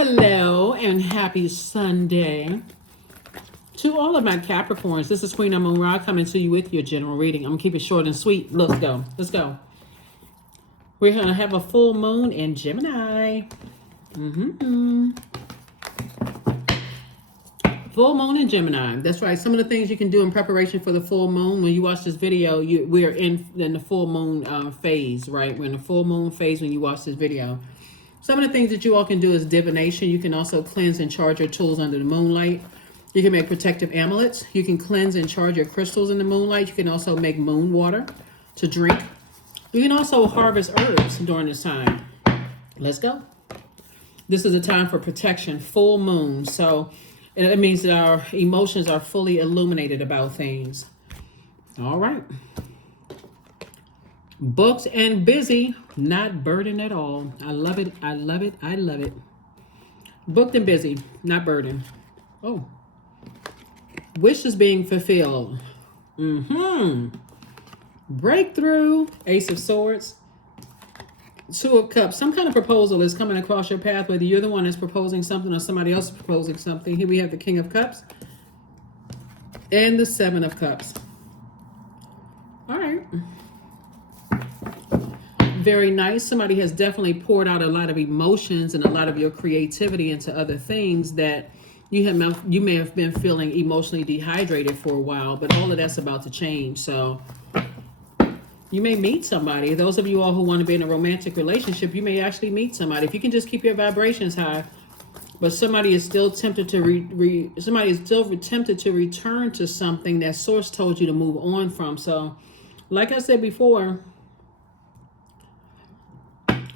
Hello and happy Sunday to all of my Capricorns. This is Queen Amun Ra coming to you with your general reading. I'm going to keep it short and sweet. Let's go. Let's go. We're going to have a full moon in Gemini. Full moon in Gemini. That's right. Some of the things you can do in preparation for the full moon. When you watch this video, we are in the full moon phase, right? We're in the full moon phase when you watch this video. Some of the things that you all can do is divination. You can also cleanse and charge your tools under the moonlight. You can make protective amulets. You can cleanse and charge your crystals in the moonlight. You can also make moon water to drink. You can also harvest herbs during this time. Let's go. This is a time for protection, full moon. So it means that our emotions are fully illuminated about things. All right. Booked and busy, not burdened at all. I love it. I love it. I love it. Booked and busy, not burdened. Oh. Wishes being fulfilled. Breakthrough. Ace of Swords. Two of Cups. Some kind of proposal is coming across your path, whether you're the one that's proposing something or somebody else is proposing something. Here we have the King of Cups and the Seven of Cups. All right. Very nice. Somebody has definitely poured out a lot of emotions and a lot of your creativity into other things that you may have been feeling emotionally dehydrated for a while, but all of that's about to change. So you may meet somebody. Those of you all who want to be in a romantic relationship, you may actually meet somebody. If you can just keep your vibrations high, but somebody is still tempted to tempted to return to something that source told you to move on from. So like I said before,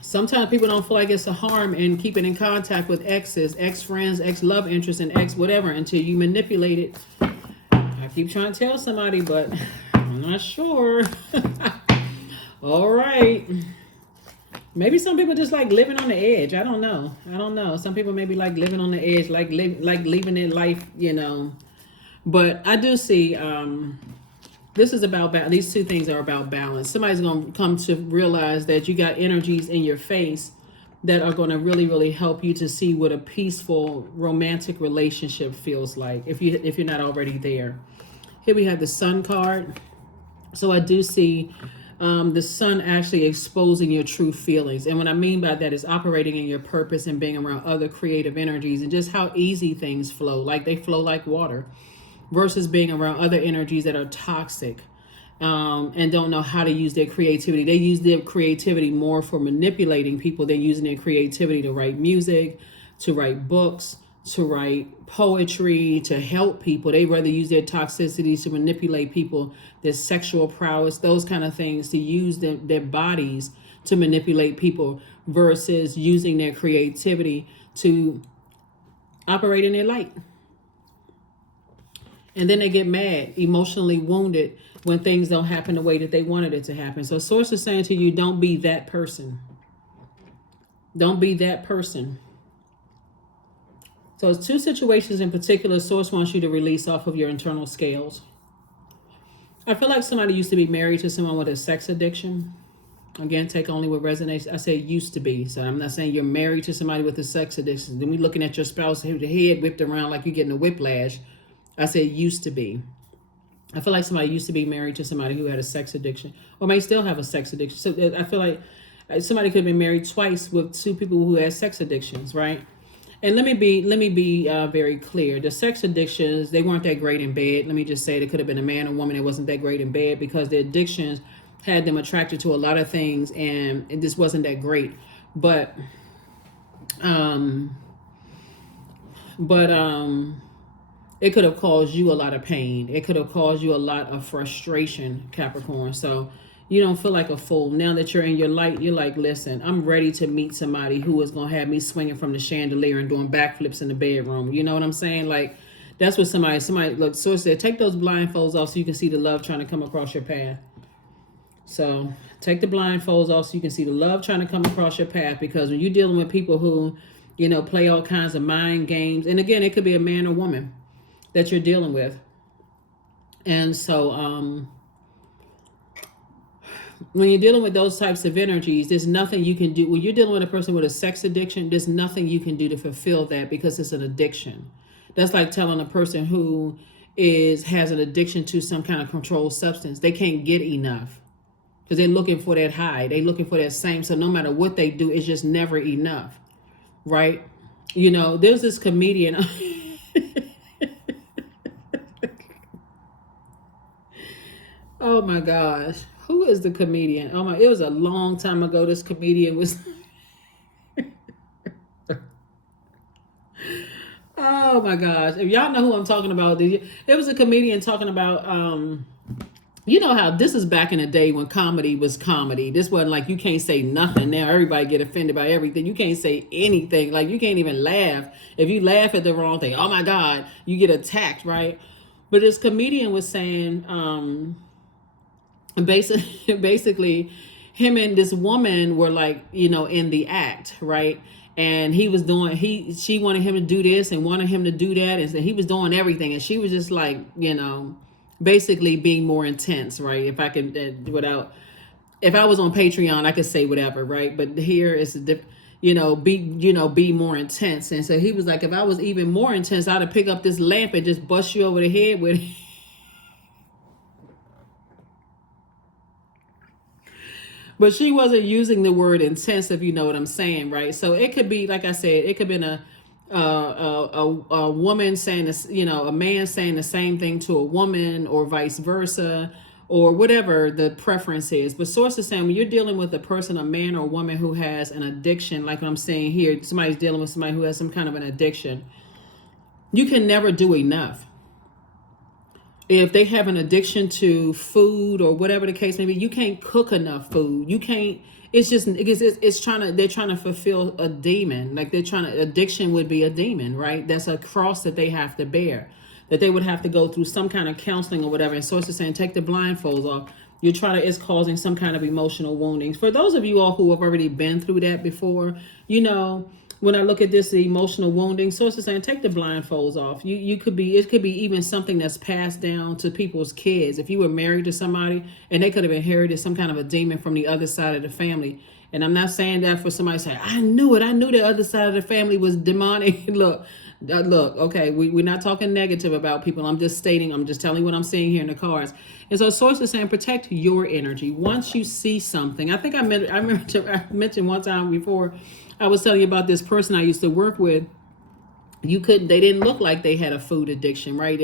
sometimes people don't feel like it's a harm in keeping in contact with exes, ex-friends, ex-love interests, and ex-whatever until you manipulate it. I keep trying to tell somebody, but I'm not sure. All right. Maybe some people just like living on the edge. I don't know. Some people maybe like living on the edge, like leaving their life, But I do see... this is about balance. These two things are about balance. Somebody's going to come to realize that you got energies in your face that are going to really, really help you to see what a peaceful romantic relationship feels like if you're not already there. Here we have the Sun card. So I do see the Sun actually exposing your true feelings. And what I mean by that is operating in your purpose and being around other creative energies and just how easy things flow. Like they flow like water. Versus being around other energies that are toxic and don't know how to use their creativity. They use their creativity more for manipulating people than using their creativity to write music, to write books, to write poetry, to help people. They rather use their toxicity to manipulate people, their sexual prowess, those kind of things, to use their bodies to manipulate people versus using their creativity to operate in their light. And then they get mad, emotionally wounded when things don't happen the way that they wanted it to happen. So Source is saying to you, don't be that person. Don't be that person. So it's two situations in particular Source wants you to release off of your internal scales. I feel like somebody used to be married to someone with a sex addiction. Again, take only what resonates. I say used to be. So I'm not saying you're married to somebody with a sex addiction. Then we're looking at your spouse, the head whipped around like you're getting a whiplash. I said used to be. I feel like somebody used to be married to somebody who had a sex addiction or may still have a sex addiction. So I feel like somebody could have been married twice with two people who had sex addictions, right? And let me be very clear. The sex addictions, they weren't that great in bed. Let me just say, they could have been a man or woman that wasn't that great in bed because the addictions had them attracted to a lot of things and it just wasn't that great. But it could have caused you a lot of pain. It could have caused you a lot of frustration, Capricorn. So you don't feel like a fool. Now that you're in your light, you're like, listen, I'm ready to meet somebody who is going to have me swinging from the chandelier and doing backflips in the bedroom. You know what I'm saying? Like, that's what somebody look, Source said, take those blindfolds off so you can see the love trying to come across your path. So take the blindfolds off so you can see the love trying to come across your path. Because when you're dealing with people who, play all kinds of mind games, and again, it could be a man or woman that you're dealing with. And so when you're dealing with those types of energies, there's nothing you can do. When you're dealing with a person with a sex addiction, there's nothing you can do to fulfill that because it's an addiction. That's like telling a person who has an addiction to some kind of controlled substance. They can't get enough because they're looking for that high. They're looking for that same. So no matter what they do, it's just never enough, right? You know, there's this comedian. Oh my gosh. Who is the comedian? Oh my, it was a long time ago. This comedian was. Oh my gosh. If y'all know who I'm talking about, it was a comedian talking about, you know how this is back in the day when comedy was comedy. This wasn't like you can't say nothing now. Everybody get offended by everything. You can't say anything. Like you can't even laugh. If you laugh at the wrong thing, oh my God, you get attacked, right? But this comedian was saying, basically him and this woman were like, you know, in the act, right? And he was doing, she wanted him to do this and wanted him to do that, and so he was doing everything, and she was just like, you know, basically being more intense, right? If I could, if I was on Patreon, I could say whatever, right? But here it's a different, be more intense. And so he was like, if I was even more intense, I'd have pick up this lamp and just bust you over the head with it. But she wasn't using the word intense, if you know what I'm saying, right? So it could be, like I said, it could be a woman saying this, you know, a man saying the same thing to a woman, or vice versa, or whatever the preference is. But source is saying when you're dealing with a person, a man or a woman who has an addiction, like what I'm saying here, somebody's dealing with somebody who has some kind of an addiction, you can never do enough. If they have an addiction to food or whatever the case may be, you can't cook enough food. You can't, it's just, they're trying to fulfill a demon. Like addiction would be a demon, right? That's a cross that they have to bear, that they would have to go through some kind of counseling or whatever. And sources saying, take the blindfolds off. It's causing some kind of emotional wounding. For those of you all who have already been through that before, you know, when I look at this, the emotional wounding, sources saying, take the blindfolds off. It could be even something that's passed down to people's kids. If you were married to somebody and they could have inherited some kind of a demon from the other side of the family. And I'm not saying that for somebody to say, I knew it. I knew the other side of the family was demonic. Look, okay, we're not talking negative about people. I'm just telling you what I'm seeing here in the cards. And so sources saying, protect your energy. Once you see something, I think I mentioned one time before, I was telling you about this person I used to work with. They didn't look like they had a food addiction, right?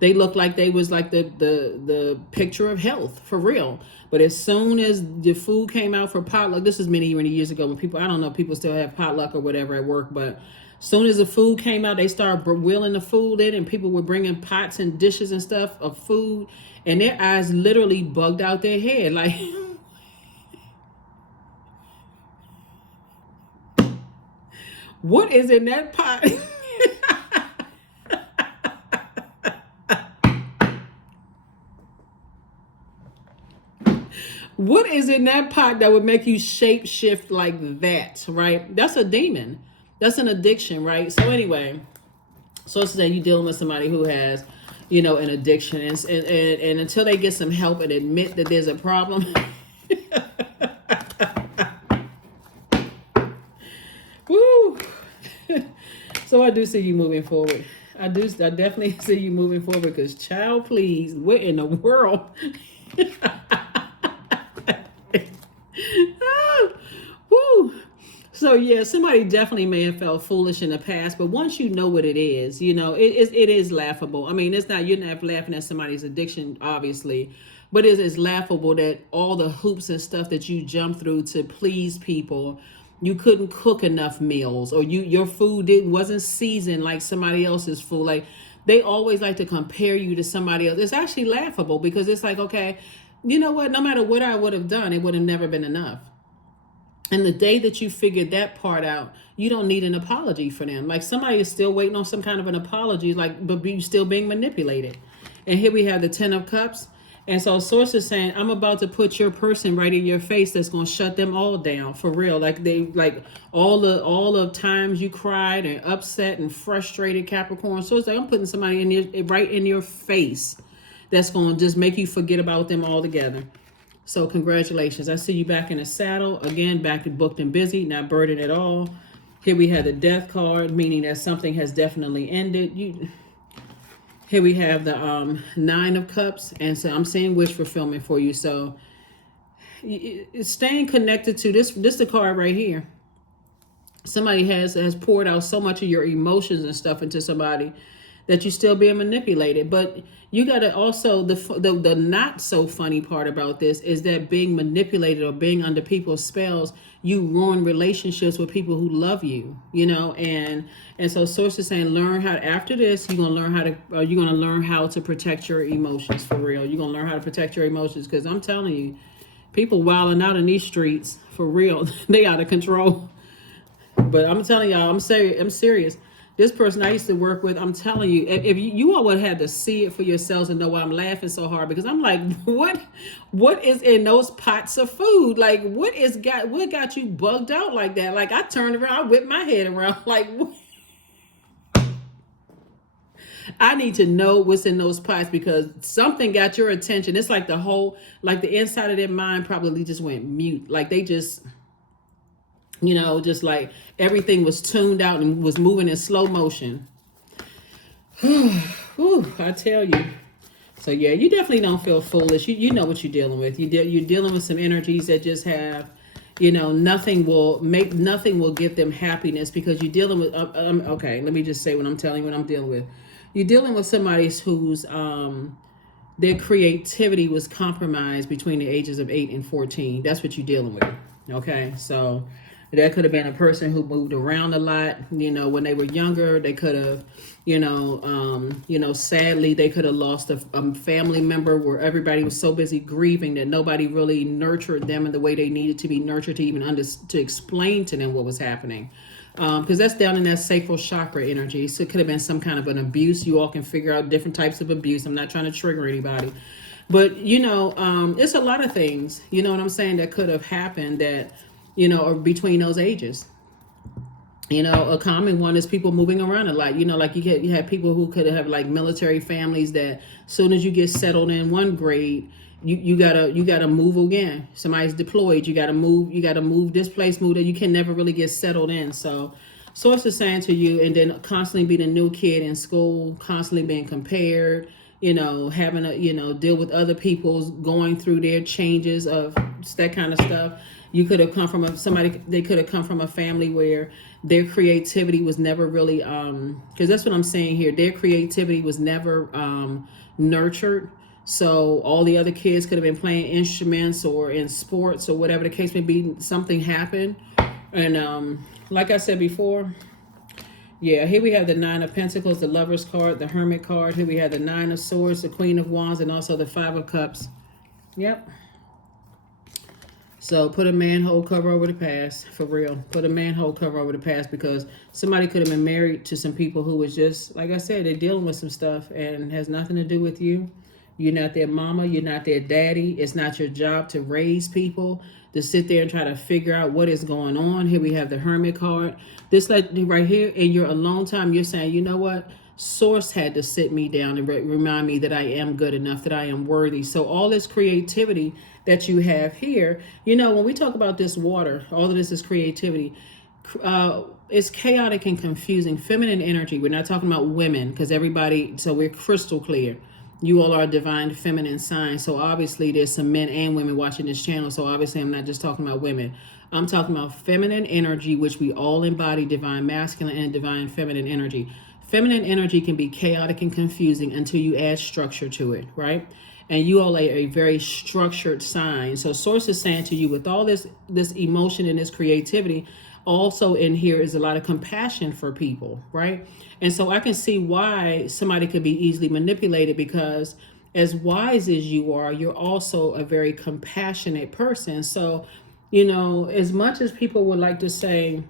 They looked like they was like the picture of health for real. But as soon as the food came out for potluck, this is many years ago when people still have potluck or whatever at work, but as soon as the food came out, they started wheeling the food in, and people were bringing pots and dishes and stuff of food, and their eyes literally bugged out their head. Like, what is in that pot? What is in that pot that would make you shape shift like that, right? That's a demon. That's an addiction, right? So anyway, so to say you're dealing with somebody who has, you know, an addiction, and until they get some help and admit that there's a problem. Woo. So I do see you moving forward. I definitely see you moving forward, because child, please, what in the world? Woo. So yeah, somebody definitely may have felt foolish in the past, but once you know what it is, you know, it is laughable. I mean, it's not, you're not laughing at somebody's addiction, obviously, but it is laughable that all the hoops and stuff that you jump through to please people, you couldn't cook enough meals, or your food wasn't seasoned like somebody else's food. Like, they always like to compare you to somebody else. It's actually laughable, because it's like, okay, you know what? No matter what I would have done, it would have never been enough. And the day that you figured that part out, you don't need an apology for them. Like, somebody is still waiting on some kind of an apology, like, but you still being manipulated. And here we have the 10 of Cups. And so source is saying, I'm about to put your person right in your face that's going to shut them all down for real. Like all the times you cried and upset and frustrated, Capricorn. So it's like, I'm putting somebody right in your face that's going to just make you forget about them altogether. So congratulations. I see you back in the saddle. Again, back and booked and busy, not burdened at all. Here we have the death card, meaning that something has definitely ended. Here we have the 9 of cups. And so I'm seeing wish fulfillment for you. So it's staying connected to this. This is the card right here. Somebody has poured out so much of your emotions and stuff into somebody that you're still being manipulated. But you got to also, the not so funny part about this is that being manipulated or being under people's spells, you ruin relationships with people who love you, you know. And so source is saying, learn how to, after this, you're going to learn how to protect your emotions for real. You're going to learn how to protect your emotions, because I'm telling you, people wilding out in these streets for real. They out of control. But I'm telling y'all, I'm serious. This person I used to work with, I'm telling you, if you all would have had to see it for yourselves and know why I'm laughing so hard, because I'm like, what is in those pots of food? Like, what got you bugged out like that? Like, I turned around, I whipped my head around, like, what? I need to know what's in those pots, because something got your attention. It's like the inside of their mind probably just went mute. Like they just, just like everything was tuned out and was moving in slow motion. Whew, I tell you. So yeah, you definitely don't feel foolish. You know what you're dealing with. You're dealing with some energies that just have, nothing will give them happiness, because you're dealing with, okay, let me just say what I'm telling you, what I'm dealing with. You're dealing with somebody whose, their creativity was compromised between the ages of 8 and 14. That's what you're dealing with. Okay, so that could have been a person who moved around a lot. When they were younger, they could have, sadly, they could have lost a family member where everybody was so busy grieving that nobody really nurtured them in the way they needed to be nurtured to even to explain to them what was happening. Because that's down in that sacral chakra energy. So it could have been some kind of an abuse. You all can figure out different types of abuse. I'm not trying to trigger anybody. But, it's a lot of things, you know what I'm saying, that could have happened that, or between those ages. A common one is people moving around a lot. Like you have people who could have like military families that as soon as you get settled in one grade, you gotta move again. Somebody's deployed. You gotta move this place, move that. You can never really get settled in. So source is saying to you, and then constantly being a new kid in school, constantly being compared, having to, deal with other people's going through their changes of that kind of stuff. You could have come from they could have come from a family where their creativity was never really, because that's what I'm saying here. Their creativity was never nurtured. So all the other kids could have been playing instruments or in sports or whatever the case may be. Something happened. And like I said before, yeah, here we have the 9 of Pentacles, the Lover's card, the Hermit card. Here we have the 9 of Swords, the Queen of Wands, and also the 5 of Cups. Yep. So put a manhole cover over the past, for real. Put a manhole cover over the past, because somebody could have been married to some people who was just, like I said, they're dealing with some stuff and has nothing to do with you. You're not their mama. You're not their daddy. It's not your job to raise people, to sit there and try to figure out what is going on. Here we have the Hermit card. This right here, in your alone time, you're saying, you know what? Source had to sit me down and remind me that I am good enough, that I am worthy. So all this creativity that you have here, when we talk about this water, all of this is creativity. It's chaotic and confusing. Feminine energy. We're not talking about women, because so we're crystal clear. You all are a divine feminine sign. So obviously there's some men and women watching this channel. So obviously I'm not just talking about women. I'm talking about feminine energy, which we all embody, divine masculine and divine feminine energy. Feminine energy can be chaotic and confusing until you add structure to it, right? And you all are a very structured sign. So source is saying to you, with all this emotion and this creativity, also in here is a lot of compassion for people, right? And so I can see why somebody could be easily manipulated, because as wise as you are, you're also a very compassionate person. So, as much as people would like to say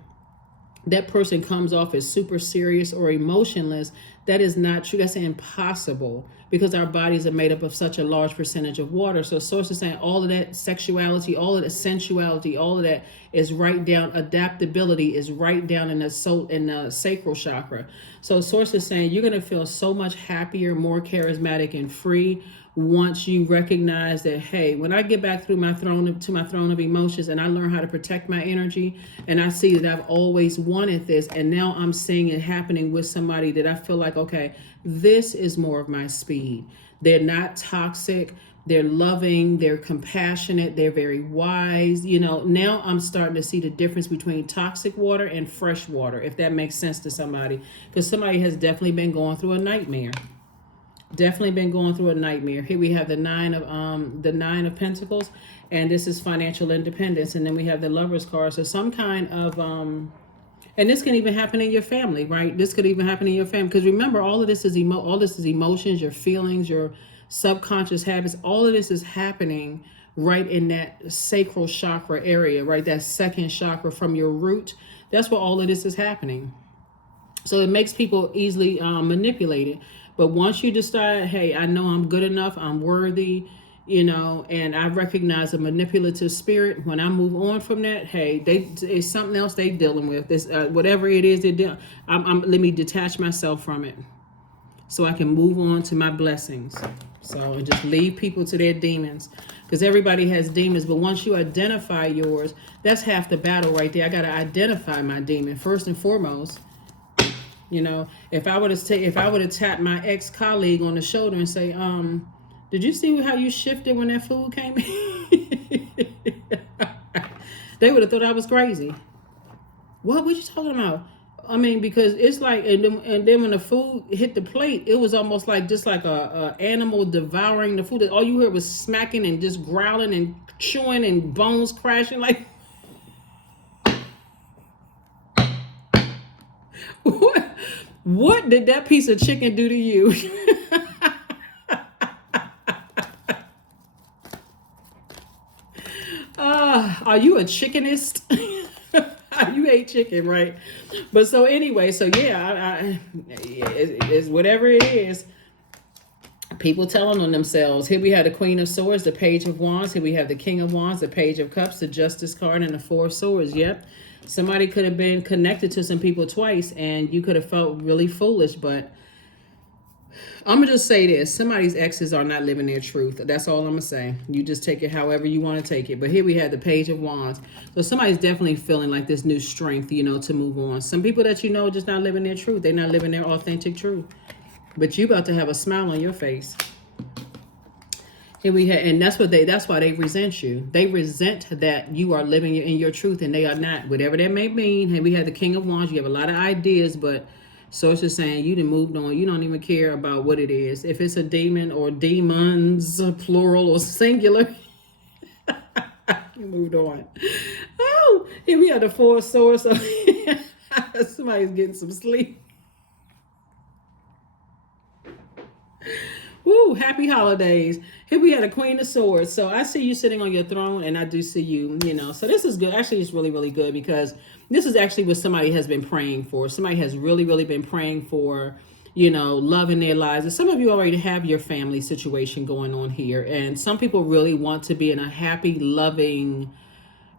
that person comes off as super serious or emotionless, that is not true. That's impossible, because our bodies are made up of such a large percentage of water. So source is saying all of that sexuality, all of that sensuality, all of that is right down. Adaptability is right down in the sacral chakra. So source is saying you're going to feel so much happier, more charismatic and free once you recognize that, hey, when I get back through my throne of emotions, and I learn how to protect my energy, and I see that I've always wanted this, and now I'm seeing it happening with somebody that I feel like, okay, this is more of my speed. They're not toxic. They're loving, they're compassionate, they're very wise. Now I'm starting to see the difference between toxic water and fresh water, if that makes sense to somebody. Because somebody has definitely been going through a nightmare. Definitely been going through a nightmare. Here we have the Nine of Pentacles, and this is financial independence. And then we have the Lover's card. So some kind of and this can even happen in your family, right? This could even happen in your family. Because remember, all of this is emotions, your feelings, your subconscious habits. All of this is happening right in that sacral chakra area, right? That second chakra from your root. That's where all of this is happening. So it makes people easily manipulated. But once you decide, hey, I know I'm good enough, I'm worthy, and I recognize a manipulative spirit, when I move on from that, hey, it's something else they dealing with. This whatever it is they're dealing. Let me detach myself from it, so I can move on to my blessings. So, and just leave people to their demons, because everybody has demons. But once you identify yours, that's half the battle right there. I got to identify my demon first and foremost. If I would have tapped my ex-colleague on the shoulder and say, did you see how you shifted when that food came in? They would have thought I was crazy. What you talking about? I mean, because it's like, and then when the food hit the plate, it was almost like just like a animal devouring the food. All you heard was smacking and just growling and chewing and bones crashing. Like, what did that piece of chicken do to you? Are you a chickenist? You ate chicken, right? But so anyway, so yeah, it's whatever it is. People telling on themselves. Here we have the Queen of Swords, the Page of Wands. Here we have the King of Wands, the Page of Cups, the Justice card, and the Four of Swords. Yep. Somebody could have been connected to some people twice, and you could have felt really foolish, but I'm going to just say this. Somebody's exes are not living their truth. That's all I'm going to say. You just take it however you want to take it. But here we have the Page of Wands. So somebody's definitely feeling like this new strength, to move on. Some people that just not living their truth. They're not living their authentic truth. But you about to have a smile on your face. Here we have, and that's why they resent you. They resent that you are living in your truth and they are not, whatever that may mean. And we have the King of Wands. You have a lot of ideas, but source is saying you done moved on. You don't even care about what it is. If it's a demon or demons, plural or singular, you moved on. Oh, here we have the Four of Swords. So somebody's getting some sleep. Woo, happy holidays. Here we had a Queen of Swords. So I see you sitting on your throne, and I do see you, So this is good. Actually, it's really, really good, because this is actually what somebody has been praying for. Somebody has really, really been praying for, love in their lives. And some of you already have your family situation going on here. And some people really want to be in a happy, loving,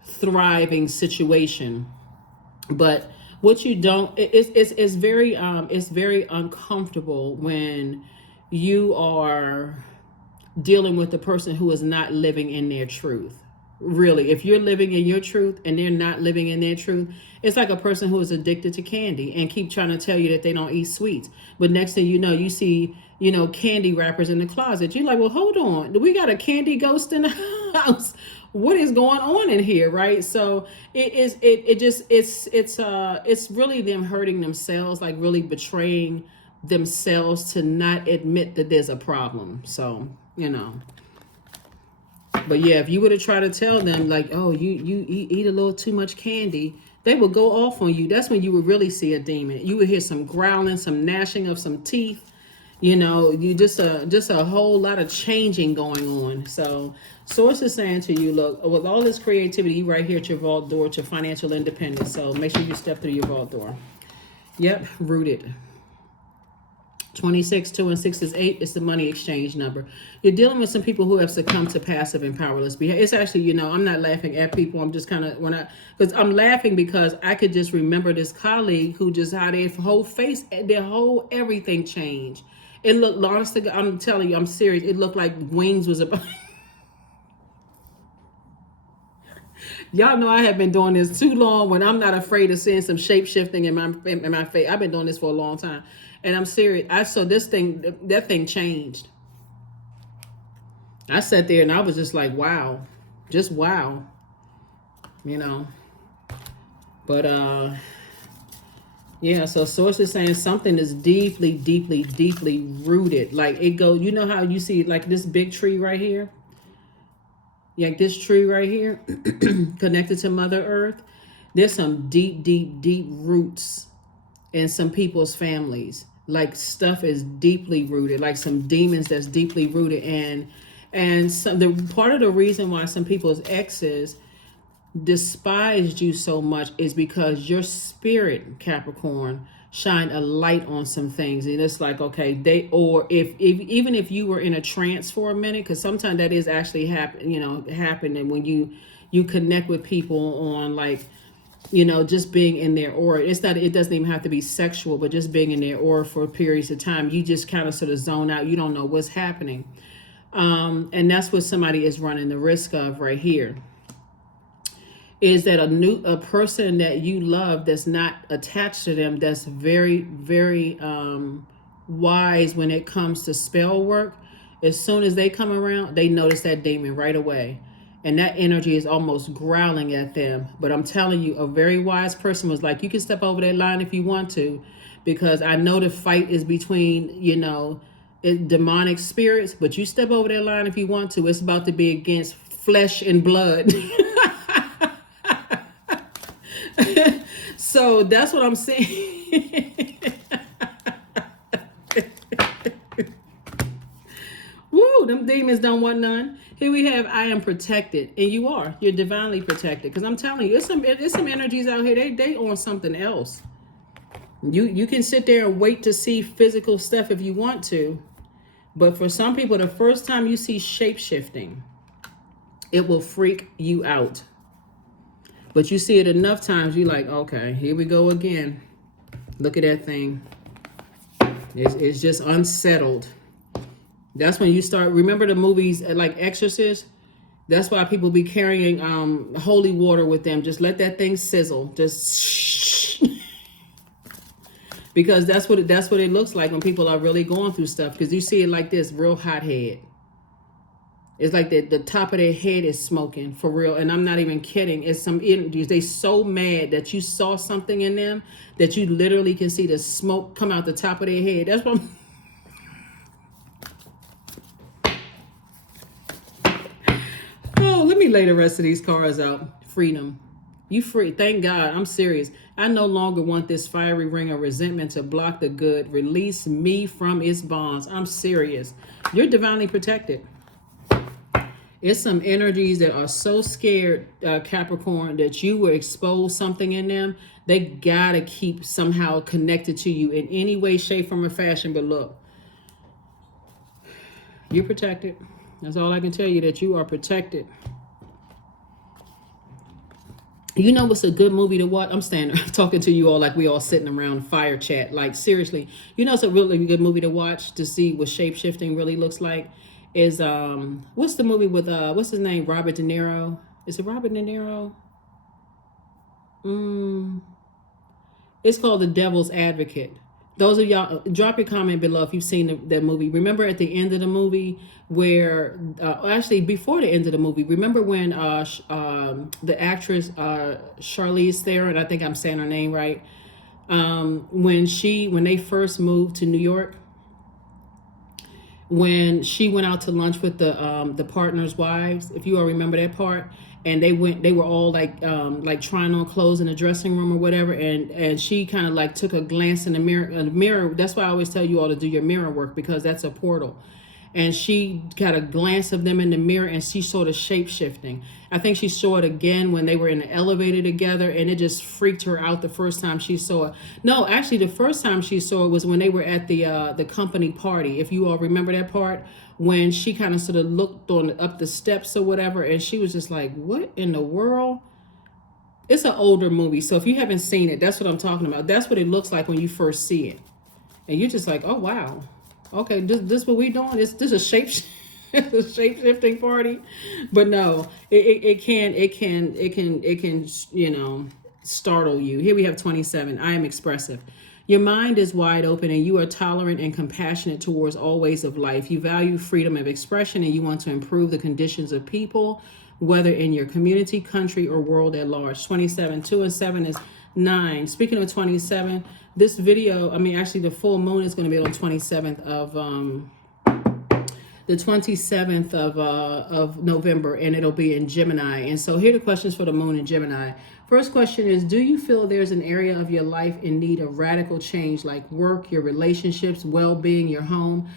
thriving situation. But what you don't, it's very uncomfortable when you are dealing with the person who is not living in their truth. Really, if you're living in your truth and they're not living in their truth, it's like a person who is addicted to candy and keep trying to tell you that they don't eat sweets. But next thing you know, you see, candy wrappers in the closet. You're like, well, hold on. Do we got a candy ghost in the house? What is going on in here, right? So it's really them hurting themselves, like really betraying themselves to not admit that there's a problem. So, but yeah, if you were to try to tell them like, oh, you eat a little too much candy, they would go off on you. That's when you would really see a demon. You would hear some growling, some gnashing of some teeth. You just a whole lot of changing going on. So source is saying to you, look, with all this creativity right here at your vault door to financial independence. So make sure you step through your vault door. Yep, rooted. 26, 2 and 6 is 8. It's the money exchange number. You're dealing with some people who have succumbed to passive and powerless behavior. It's actually, I'm not laughing at people. I'm just kind of, because I'm laughing because I could just remember this colleague who just had their whole face, their whole everything changed. It looked, honestly, I'm telling you, I'm serious. It looked like wings was about. Y'all know I have been doing this too long when I'm not afraid of seeing some shape shifting in my face. I've been doing this for a long time. And I'm serious. I saw this thing, that thing changed. I sat there and I was just like, wow. Just wow. You know. But yeah, so source is saying something is deeply, deeply, deeply rooted. Like it goes, you know how you see like this big tree right here? Like this tree right here, connected to Mother Earth. There's some deep, deep, deep roots in some people's families. Like stuff is deeply rooted, like some demons that's deeply rooted. And some the part of the reason why some people's exes despised you so much is because your spirit, Capricorn, shine a light on some things. And it's like, okay, they, or if even if you were in a trance for a minute, because sometimes that is actually happening when you connect with people on like, just being in their aura. It's not, it doesn't even have to be sexual, but just being in their aura for periods of time, you just kind of sort of zone out. You don't know what's happening. And that's what somebody is running the risk of right here. Is that a person that you love that's not attached to them, that's very, very wise when it comes to spell work. As soon as they come around, they notice that demon right away. And that energy is almost growling at them. But I'm telling you, a very wise person was like, you can step over that line if you want to, because I know the fight is between, demonic spirits, but you step over that line if you want to. It's about to be against flesh and blood. So that's what I'm saying. Woo, them demons don't want none. Here we have, I am protected. And you are. You're divinely protected. Because I'm telling you, there's some energies out here. They on something else. You can sit there and wait to see physical stuff if you want to. But for some people, the first time you see shape-shifting, it will freak you out. But you see it enough times, you're like, okay, here we go again. Look at that thing. It's just unsettled. That's when you start, remember the movies like Exorcist? That's why people be carrying holy water with them. Just let that thing sizzle. Just because that's what it looks like when people are really going through stuff. Because you see it like this, real hot head. It's like the top of their head is smoking for real. And I'm not even kidding. It's some energies. They so mad that you saw something in them that you literally can see the smoke come out the top of their head. That's what Oh, let me lay the rest of these cards out. Freedom. You free. Thank God. I'm serious. I no longer want this fiery ring of resentment to block the good. Release me from its bonds. I'm serious. You're divinely protected. It's some energies that are so scared, Capricorn, that you will expose something in them. They gotta keep somehow connected to you in any way, shape, form, or fashion. But look, you're protected. That's all I can tell you, that you are protected. You know what's a good movie to watch? I'm standing talking to you all like we all sitting around fire chat. Like seriously, it's a really good movie to watch to see what shape shifting really looks like. Is what's the movie with what's his name? Robert De Niro. Is it Robert De Niro? It's called The Devil's Advocate. Those of y'all, drop your comment below if you've seen that movie. Remember at the end of the movie where, actually before the end of the movie, remember when the actress Charlize Theron, I think I'm saying her name right, when they first moved to New York, when she went out to lunch with the partners' wives, if you all remember that part, and they were all like trying on clothes in the dressing room or whatever, and she kind of like took a glance in the mirror. That's why I always tell you all to do your mirror work, because that's a portal. And she got a glance of them in the mirror, and she saw the shape shifting. I think she saw it again when they were in the elevator together, and it just freaked her out the first time she saw it. No, actually, the first time she saw it was when they were at the company party. If you all remember that part, when she kind of sort of looked up the steps or whatever, and she was just like, "What in the world?" It's an older movie, so if you haven't seen it, that's what I'm talking about. That's what it looks like when you first see it, and you're just like, "Oh wow." Okay, this what we doing? This a shape it's a shape shifting party, but no, it can startle you. Here we have 27. I am expressive. Your mind is wide open and you are tolerant and compassionate towards all ways of life. You value freedom of expression and you want to improve the conditions of people, whether in your community, country, or world at large. 27. 2 and 7 is 9. Speaking of 27, this video, actually the full moon is going to be on 27th of November, and it'll be in Gemini. And so here are the questions for the moon in Gemini. First question is, do you feel there's an area of your life in need of radical change, like work, your relationships, well-being, your home?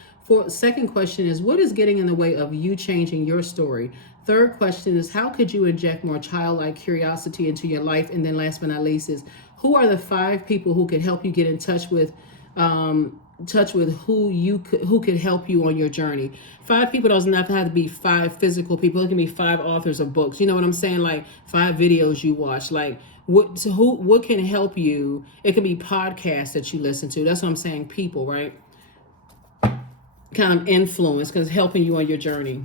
Second question is, what is getting in the way of you changing your story? Third question is, how could you inject more childlike curiosity into your life? And then last but not least is, who are the 5 people who could help you get in touch with who could help you on your journey? 5 people doesn't have to be 5 physical people. It can be 5 authors of books. You know what I'm saying? Like 5 videos you watch. Like what can help you? It could be podcasts that you listen to. That's what I'm saying. People, right? Kind of influence, because helping you on your journey.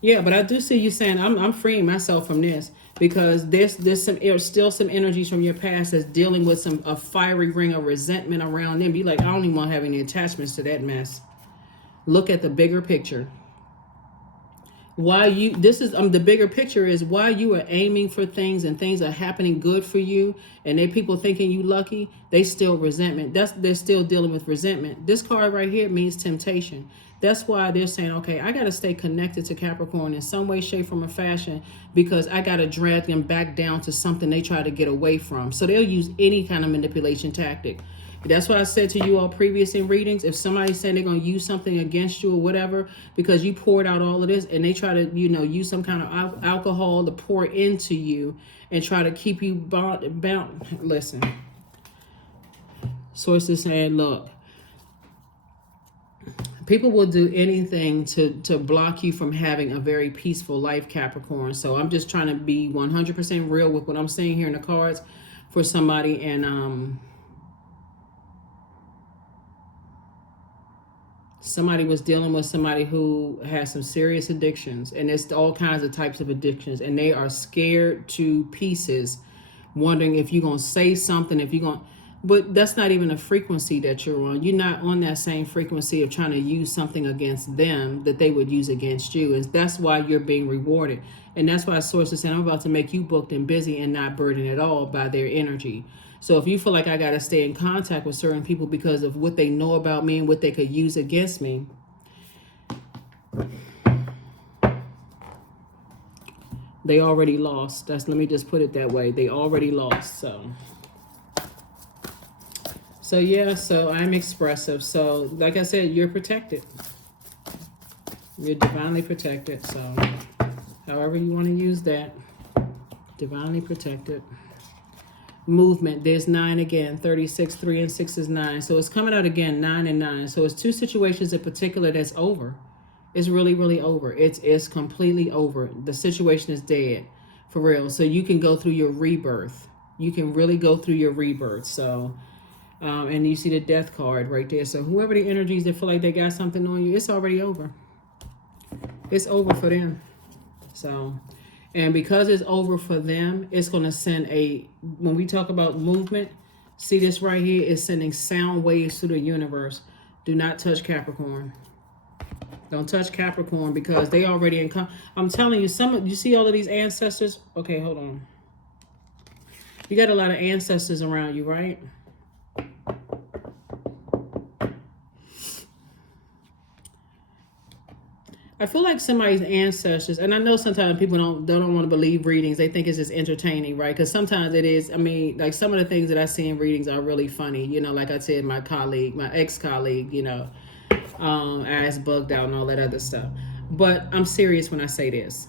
Yeah, but I do see you saying I'm freeing myself from this, because there's still some energies from your past that's dealing with a fiery ring of resentment around them. Be like, I don't even want to have any attachments to that mess. Look at the bigger picture. The bigger picture is why you are aiming for things and things are happening good for you, and people thinking you lucky. They still resentment. They're still dealing with resentment. This card right here means temptation. That's why they're saying, okay, I got to stay connected to Capricorn in some way, shape, form, or fashion, because I got to drag them back down to something they try to get away from. So they'll use any kind of manipulation tactic. That's why I said to you all previous in readings, if somebody's saying they're going to use something against you or whatever, because you poured out all of this, and they try to, use some kind of alcohol to pour into you and try to keep you bound. Listen, sources saying, look, people will do anything to block you from having a very peaceful life, Capricorn. So I'm just trying to be 100% real with what I'm saying here in the cards for somebody. And somebody was dealing with somebody who has some serious addictions, and it's all kinds of types of addictions, and they are scared to pieces, wondering if you're going to say something, but that's not even a frequency that you're on. You're not on that same frequency of trying to use something against them that they would use against you. And that's why you're being rewarded. And that's why sources saying, I'm about to make you booked and busy and not burdened at all by their energy. So if you feel like I got to stay in contact with certain people because of what they know about me and what they could use against me, they already lost. Let me just put it that way. They already lost. So yeah, so I'm expressive. So like I said, you're protected. You're divinely protected. So however you want to use that, divinely protected. Movement, there's 9 again, 36, 3 and 6 is 9. So it's coming out again, 9 and 9. So it's 2 situations in particular that's over. It's really, really over. It's completely over. The situation is dead, for real. So you can go through your rebirth. You can really go through your rebirth. So, and you see the death card right there. So whoever the energies that feel like they got something on you, it's already over. It's over for them. So, and because it's over for them, it's going to send when we talk about movement, see this right here is sending sound waves through the universe. Do not touch Capricorn. Don't touch Capricorn, because they already I'm telling you, you see all of these ancestors? Okay, hold on. You got a lot of ancestors around you, right? I feel like somebody's ancestors, and I know sometimes people don't want to believe readings. They think it's just entertaining, right? Because sometimes it is. Like some of the things that I see in readings are really funny. Like I said, my ex-colleague, ass bugged out and all that other stuff. But I'm serious when I say this.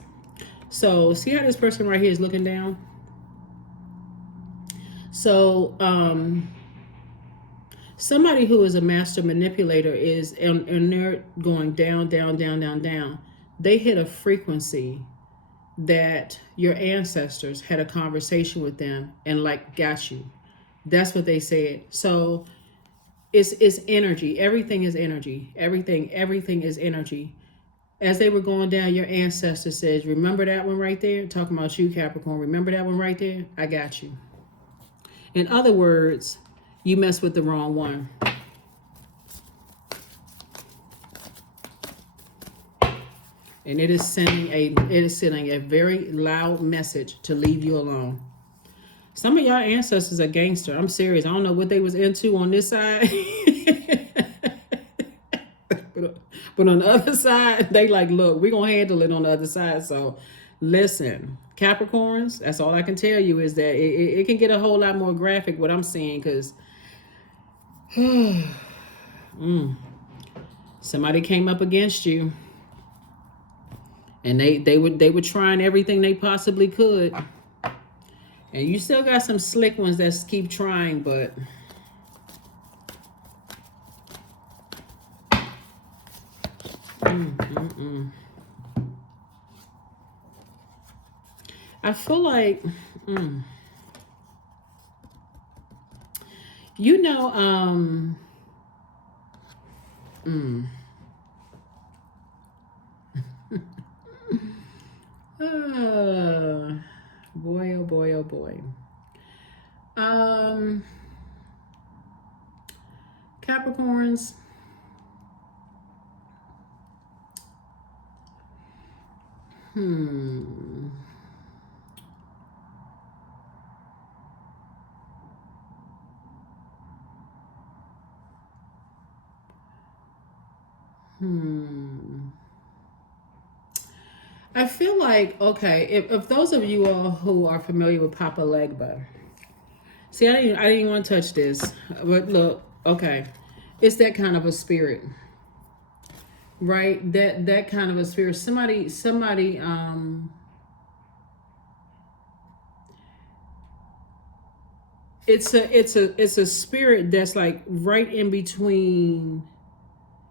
So see how this person right here is looking down? So, somebody who is a master manipulator and they're going down, down, down, down, down. They hit a frequency that your ancestors had a conversation with them and got you. That's what they said. So It's energy. Everything is energy. Everything is energy. As they were going down, your ancestor says, remember that one right there? Talking about you, Capricorn. Remember that one right there? I got you. In other words, you messed with the wrong one. And it is sending a very loud message to leave you alone. Some of y'all ancestors are gangster. I'm serious. I don't know what they was into on this side. But on the other side, they like, look, we're going to handle it on the other side. So listen, Capricorns, that's all I can tell you is that it can get a whole lot more graphic what I'm seeing, because somebody came up against you. And they were trying everything they possibly could. And you still got some slick ones that keep trying, but I feel like you know, boy, oh boy, oh boy. Capricorns. I feel like, okay, if those of you all who are familiar with Papa Legba, see, I didn't even want to touch this, but look, okay, it's that kind of a spirit, right? That kind of a spirit. Somebody, it's a spirit that's like right in between.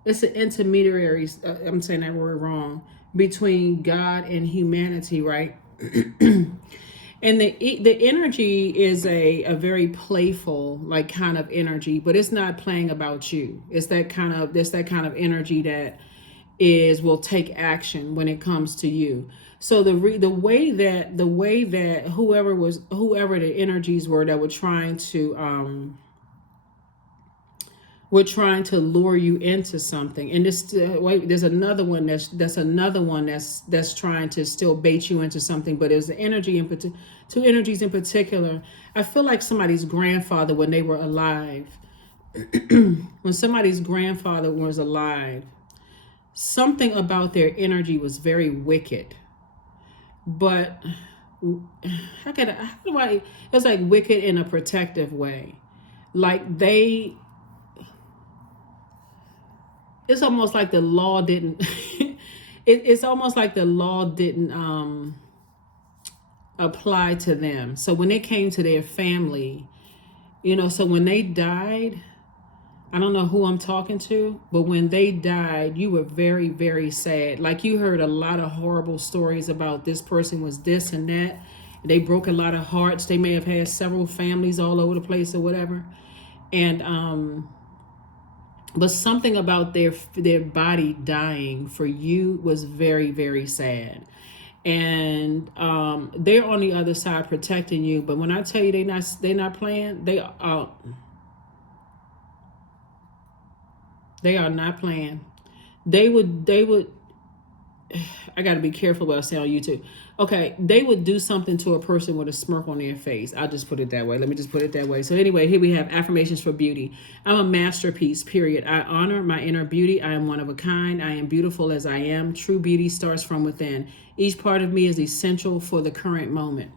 It's an intermediary. I'm saying that word wrong. Between God and humanity, right? And the energy is a very playful, like, kind of energy, but it's not playing about you. It's that kind of energy that will take action when it comes to you. So the way that whoever the energies were that were trying to lure you into something, and there's another one that's trying to still bait you into something, but there's two energies in particular. I feel like somebody's grandfather, when they were alive, when somebody's grandfather was alive, something about their energy was very wicked. But it's like wicked in a protective way. Like it's almost like the law didn't it's almost like the law didn't apply to them. So when it came to their family, so when they died, I don't know who I'm talking to, but when they died, you were very, very sad. Like, you heard a lot of horrible stories about this person was this and that. They broke a lot of hearts. They may have had several families all over the place or whatever. And but something about their body dying for you was very, very sad. And they're on the other side protecting you. But when I tell you they're not playing, they are not playing. They would I got to be careful what I say on YouTube. Okay, they would do something to a person with a smirk on their face. I'll just put it that way. Let me just put it that way. So anyway, here we have affirmations for beauty. I'm a masterpiece, period. I honor my inner beauty. I am one of a kind. I am beautiful as I am. True beauty starts from within. Each part of me is essential for the current moment.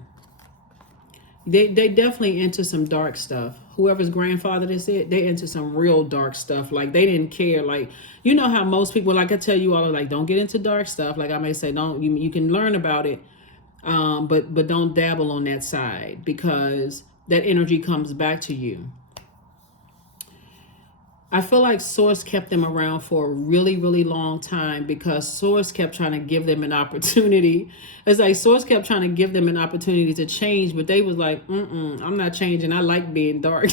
They definitely into some dark stuff. Whoever's grandfather this is, they into some real dark stuff. Like, they didn't care. Like, you know how most people, like I tell you all, are like, don't get into dark stuff. Like, I may say, don't, you can learn about it, but don't dabble on that side, because that energy comes back to you. I feel like Source kept them around for a really, really long time, because Source kept trying to give them an opportunity. It's like Source kept trying to give them an opportunity to change, but they was like, I'm not changing. I like being dark.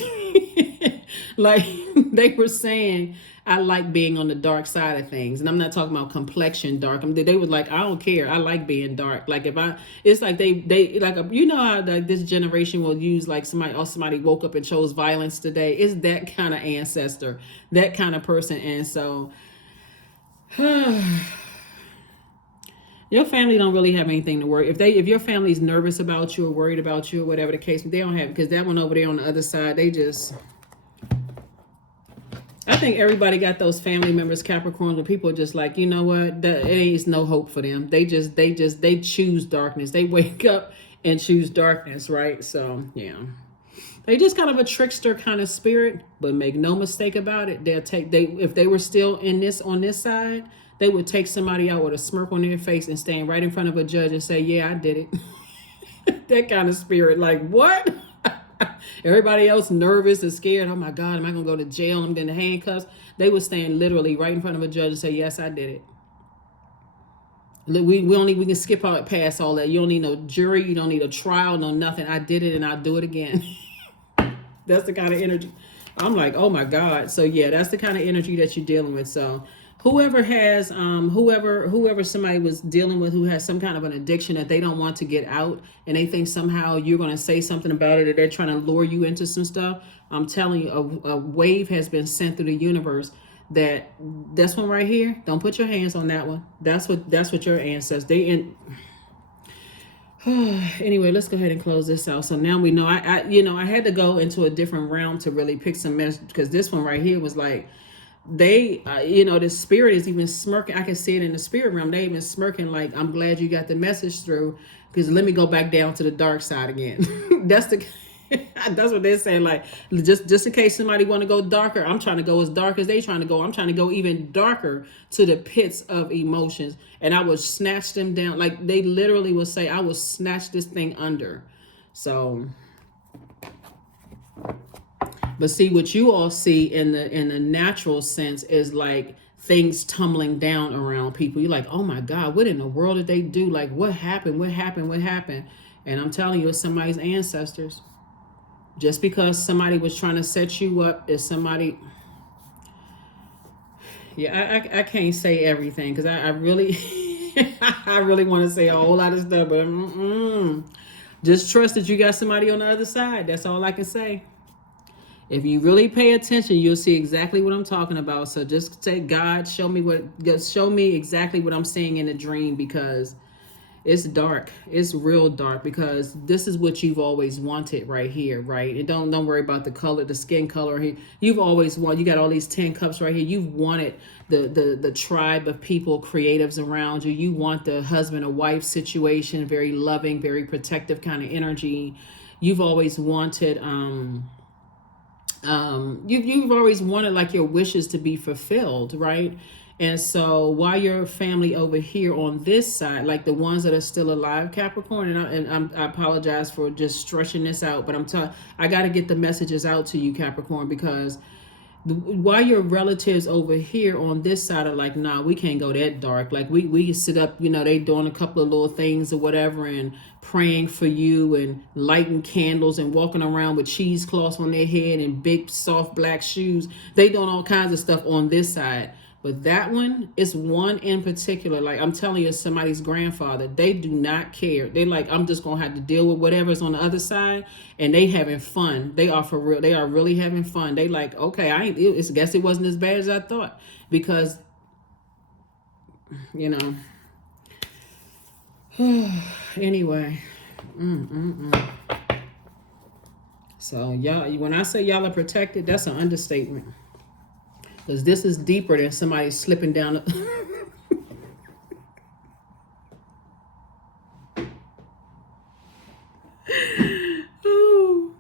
Like they were saying, I like being on the dark side of things, and I'm not talking about complexion dark. I mean, they were like, I don't care. I like being dark. Like if I, it's like they like you know how this generation will use like somebody woke up and chose violence today. It's that kind of ancestor, that kind of person, and so. Your family don't really have anything to worry. If your family's nervous about you or worried about you or whatever the case, they don't have, because that one over there on the other side, they just, I think everybody got those family members, Capricorns, where people are just like, you know what, it ain't no hope for them. They choose darkness. They wake up and choose darkness, right? So yeah, they just kind of a trickster kind of spirit. But make no mistake about it, if they were still on this side, they would take somebody out with a smirk on their face and stand right in front of a judge and say, yeah, I did it. That kind of spirit. Like, what? Everybody else nervous and scared. Oh, my God, am I going to go to jail? I'm getting the handcuffs. They would stand literally right in front of a judge and say, yes, I did it. We can skip out past all that. You don't need no jury. You don't need a trial, no nothing. I did it and I'll do it again. That's the kind of energy. I'm like, oh, my God. So, yeah, that's the kind of energy that you're dealing with. So whoever has whoever somebody was dealing with who has some kind of an addiction that they don't want to get out, and they think somehow you're going to say something about it, or they're trying to lure you into some stuff, I'm telling you, a wave has been sent through the universe. This one right here, don't put your hands on that one. That's what your ancestors anyway, let's go ahead and close this out. So now we know. I had to go into a different realm to really pick some message, because this one right here was like, they the spirit is even smirking. I can see it in the spirit realm. They even smirking like, I'm glad you got the message through, because let me go back down to the dark side again. That's what they're saying. Like, just in case somebody want to go darker, I'm trying to go as dark as they trying to go. I'm trying to go even darker to the pits of emotions, and I will snatch them down. Like they literally will say, I will snatch this thing under. So, but see, what you all see in the natural sense is like things tumbling down around people. You're like, oh my God, what in the world did they do? Like, what happened? What happened? What happened? And I'm telling you, it's somebody's ancestors. Just because somebody was trying to set you up, is somebody. Yeah, I can't say everything, because I really, I really want to say a whole lot of stuff, but just trust that you got somebody on the other side. That's all I can say. If you really pay attention, you'll see exactly what I'm talking about. So just say, God, show me exactly what I'm seeing in the dream, because it's dark. It's real dark, because this is what you've always wanted right here, right? And don't worry about the color, the skin color here. You've always wanted, you got all these 10 cups right here. You've wanted the tribe of people, creatives around you. You want the husband or wife situation, very loving, very protective kind of energy. You've always wanted, you've always wanted like your wishes to be fulfilled, right? And so while your family over here on this side, like the ones that are still alive, Capricorn, I apologize for just stretching this out, but I got to get the messages out to you, Capricorn, because while your relatives over here on this side are like, nah, we can't go that dark. Like we sit up, they doing a couple of little things or whatever and praying for you and lighting candles and walking around with cheesecloths on their head and big soft black shoes. They doing all kinds of stuff on this side. But that one is one in particular. Like I'm telling you, somebody's grandfather. They do not care. They like, I'm just gonna have to deal with whatever's on the other side, and they having fun. They are for real. They are really having fun. They like, okay, I guess it wasn't as bad as I thought, because anyway. So y'all, when I say y'all are protected, that's an understatement. Because this is deeper than somebody slipping down.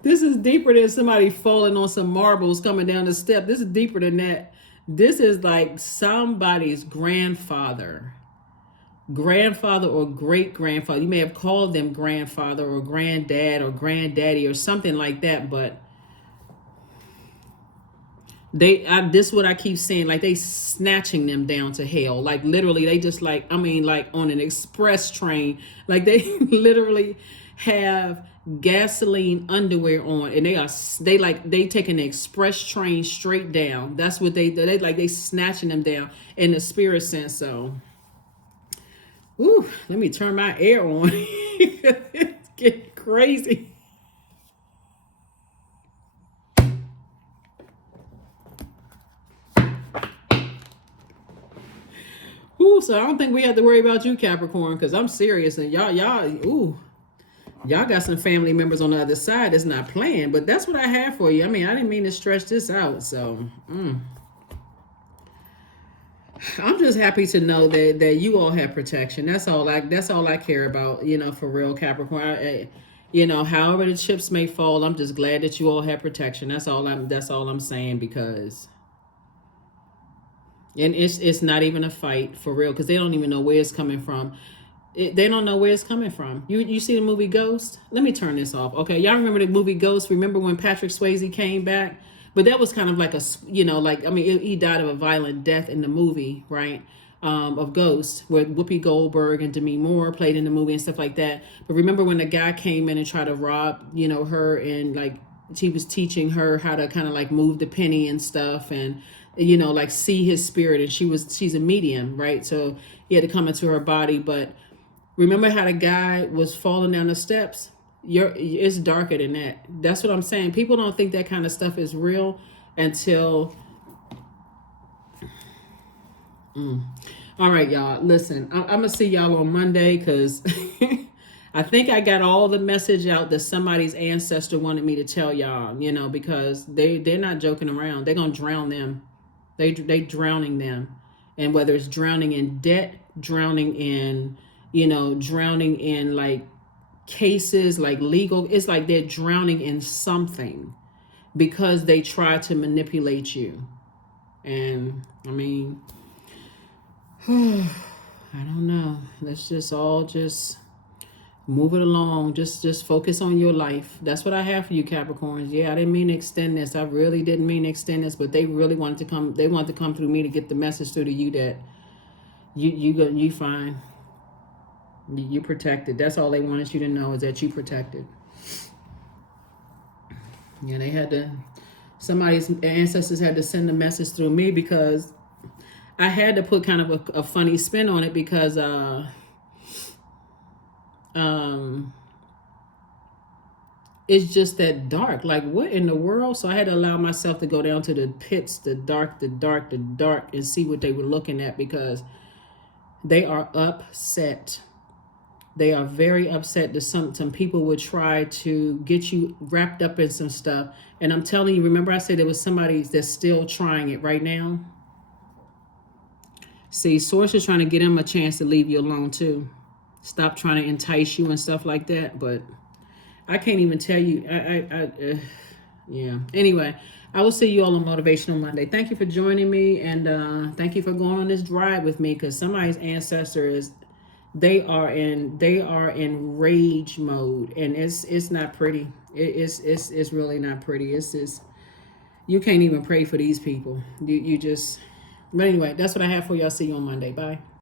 This is deeper than somebody falling on some marbles coming down the step. This is deeper than that. This is like somebody's grandfather or great-grandfather. You may have called them grandfather or granddad or granddaddy or something like that, but this is what I keep saying, like they snatching them down to hell. Like literally, they just like on an express train. Like they literally have gasoline underwear on, and they taking the express train straight down. That's what they snatching them down in the spirit sense. So, ooh, let me turn my air on. It's getting crazy. Ooh, so I don't think we have to worry about you, Capricorn, because I'm serious, and y'all got some family members on the other side that's not playing. But that's what I have for you. I mean, I didn't mean to stretch this out. So I'm just happy to know that you all have protection. That's all I care about. For real, Capricorn. However the chips may fall, I'm just glad that you all have protection. That's all I'm saying, because. And it's not even a fight for real, because they don't even know where it's coming from. They don't know where it's coming from. You see the movie Ghost? Let me turn this off. Okay, y'all remember the movie Ghost? Remember when Patrick Swayze came back? But that was kind of like he died of a violent death in the movie, right? Of Ghost, where Whoopi Goldberg and Demi Moore played in the movie and stuff like that. But remember when the guy came in and tried to rob, her, and like he was teaching her how to kind of like move the penny and stuff, and like see his spirit, and she's a medium, right? So he had to come into her body. But remember how the guy was falling down the steps? It's darker than that. That's what I'm saying. People don't think that kind of stuff is real until all right, y'all, listen, I'm gonna see y'all on Monday, because I think I got all the message out that somebody's ancestor wanted me to tell y'all, because they're not joking around. They're gonna drown them. They drowning them. And whether it's drowning in debt, drowning in like cases, like legal, it's like they're drowning in something, because they try to manipulate you. And I mean, I don't know. Let's just all move it along. Just focus on your life. That's what I have for you, Capricorns. Yeah, I didn't mean to extend this. I really didn't mean to extend this, but they really wanted to come. They wanted to come through me to get the message through to you that you fine. You protected. That's all they wanted you to know, is that you protected. Yeah, somebody's ancestors had to send a message through me, because I had to put kind of a funny spin on it, because it's just that dark. Like, what in the world? So I had to allow myself to go down to the pits, the dark, and see what they were looking at, because they are upset. They are very upset that some people would try to get you wrapped up in some stuff. And I'm telling you, remember I said there was somebody that's still trying it right now? See, Source is trying to get him a chance to leave you alone too. Stop trying to entice you and stuff like that. But I can't even tell you. Yeah. Anyway, I will see you all on Motivational Monday. Thank you for joining me, and thank you for going on this drive with me, because somebody's ancestor is, they are in rage mode, and it's not pretty. It's really not pretty. You can't even pray for these people. You just. But anyway, that's what I have for y'all. See you on Monday. Bye.